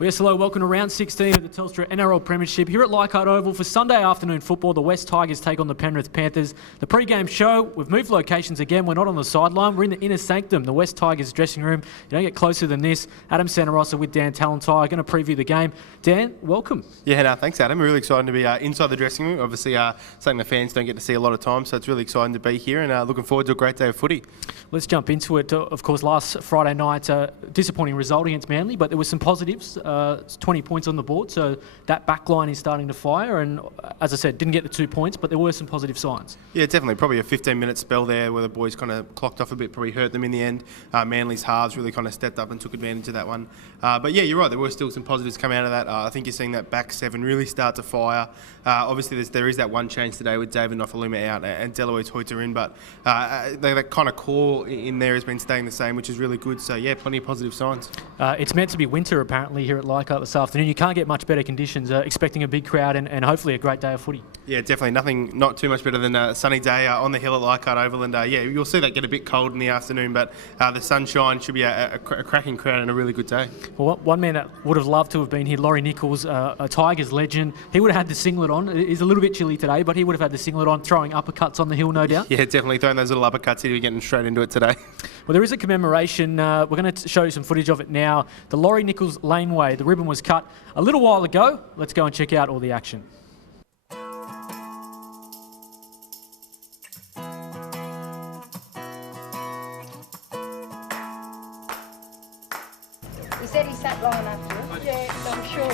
Well, yes, hello, welcome to round 16 of the Telstra NRL Premiership here at Leichhardt Oval for Sunday afternoon football. The West Tigers take on the Penrith Panthers. The pre-game show, we've moved locations again. We're not on the sideline. We're in the inner sanctum, the West Tigers dressing room. You don't get closer than this. Adam Santarossa with Dan Talentire going to preview the game. Dan, welcome. Yeah, no, thanks, Adam. We're really excited to be inside the dressing room. Obviously, something the fans don't get to see a lot of time, so it's really exciting to be here and looking forward to a great day of footy. Let's jump into it. Of course, last Friday night, disappointing result against Manly, but there were some positives. 20 points on the board, so that back line is starting to fire, and as I said, didn't get the 2 points, but there were some positive signs. Yeah, definitely. Probably a 15-minute spell there where the boys kind of clocked off a bit, probably hurt them in the end. Manly's halves really kind of stepped up and took advantage of that one. But yeah, you're right, there were still some positives coming out of that. I think you're seeing that back seven really start to fire. Obviously, there is that one change today with David Nofaluma out and Deloitte Hoyter in, but that kind of core in there has been staying the same, which is really good. So yeah, plenty of positive signs. It's meant to be winter apparently here at Leichhardt this afternoon. You can't get much better conditions. Expecting a big crowd and hopefully a great day of footy. Yeah, definitely. Not too much better than a sunny day on the hill at Leichhardt Oval. And yeah, you'll see that get a bit cold in the afternoon, but the sunshine should be a cracking crowd and a really good day. Well, one man that would have loved to have been here, Laurie Nichols, a Tigers legend. He would have had the singlet on. It's a little bit chilly today, but he would have had the singlet on, throwing uppercuts on the hill, no doubt. Yeah, definitely throwing those little uppercuts. He'll be getting straight into it today. Well, there is a commemoration. We're going to show you some footage of it now. The Laurie Nichols laneway. The ribbon was cut a little while ago. Let's go and check out all the action. He said he sat long enough to. Yeah, I'm sure.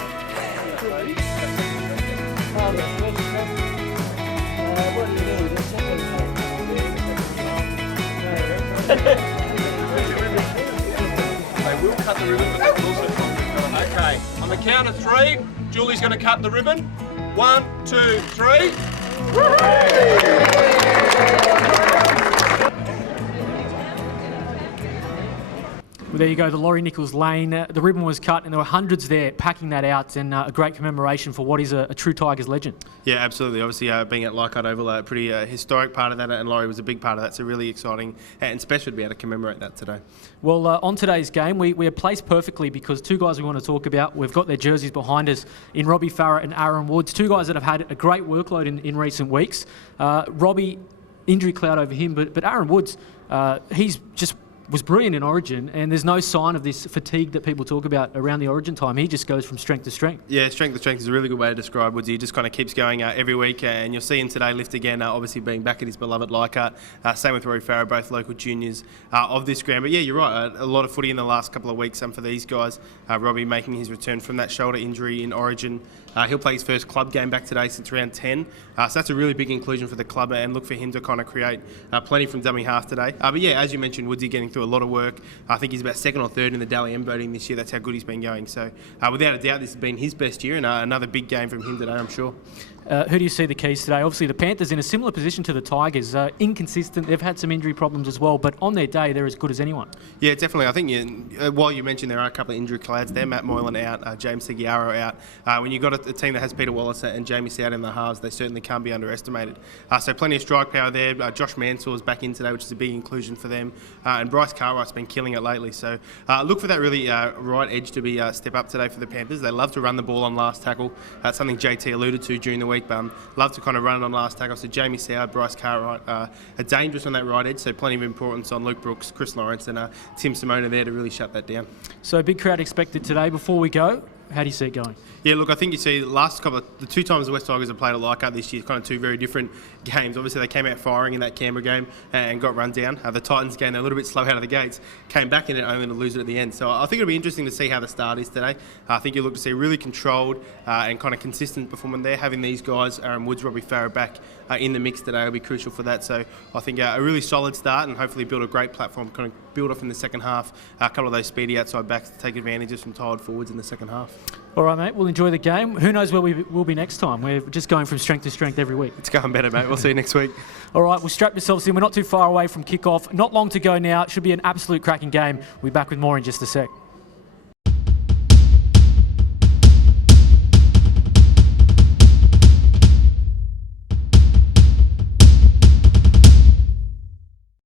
They will cut the ribbon, but they will also cut. Okay, on the count of three, Julie's going to cut the ribbon. 1, 2, 3. Well, there you go, the Laurie Nichols lane. The ribbon was cut and there were hundreds there packing that out, and a great commemoration for what is a true Tigers legend. Yeah, absolutely. Obviously, being at Leichhardt Oval, a pretty historic part of that, and Laurie was a big part of that, so really exciting and special to be able to commemorate that today. Well, on today's game, we are placed perfectly because two guys we want to talk about, we've got their jerseys behind us in Robbie Farah and Aaron Woods, two guys that have had a great workload in recent weeks. Robbie, injury cloud over him, but Aaron Woods, he's just was brilliant in Origin, and there's no sign of this fatigue that people talk about around the Origin time. He just goes from strength to strength. Yeah, strength to strength is a really good way to describe Woodsy. He just kind of keeps going every week, and you'll see him today lift again, obviously being back at his beloved Leichhardt. Same with Rory Farah, both local juniors of this ground. But yeah, you're right, a lot of footy in the last couple of weeks for these guys. Robbie making his return from that shoulder injury in Origin. He'll play his first club game back today since round 10. So that's a really big inclusion for the club, and look for him to kind of create plenty from dummy half today. But yeah, as you mentioned, Woodsy getting through a lot of work. I think he's about second or third in the Dally M voting this year. That's how good he's been going. So without a doubt, this has been his best year, and another big game from him today, I'm sure. Who do you see the keys today? Obviously, the Panthers in a similar position to the Tigers. Inconsistent. They've had some injury problems as well, but on their day, they're as good as anyone. Yeah, definitely. I think while you mentioned there are a couple of injury clouds there, Matt Moylan out, James Seguiaro out. When you've got a team that has Peter Wallace and Jamie Soward in the halves, they certainly can't be underestimated. So plenty of strike power there. Josh Mansour's back in today, which is a big inclusion for them. And Bryce Cartwright's been killing it lately. So look for that really right edge to be step up today for the Panthers. They love to run the ball on last tackle. That's something JT alluded to during the week. Love to kind of run it on last tackle. So Jamie Soward, Bryce Cartwright are dangerous on that right edge. So plenty of importance on Luke Brooks, Chris Lawrence and Tim Simona there to really shut that down. So big crowd expected today. Before we go, how do you see it going? Yeah, look, I think you see the two times the West Tigers have played at Leichhardt this year, kind of two very different games. Obviously, they came out firing in that Canberra game and got run down. The Titans game, they're a little bit slow out of the gates, came back in it only to lose it at the end. So I think it'll be interesting to see how the start is today. I think you'll look to see really controlled and kind of consistent performance there. Having these guys, Aaron Woods, Robbie Farah back in the mix today will be crucial for that. So I think a really solid start and hopefully build a great platform, kind of build off in the second half. A couple of those speedy outside backs to take advantage of some tired forwards in the second half. All right, mate, we'll enjoy the game. Who knows where we will be next time? We're just going from strength to strength every week. It's going better, mate. We'll see you next week. All right, we'll strap yourselves in. We're not too far away from kickoff. Not long to go now. It should be an absolute cracking game. We'll be back with more in just a sec.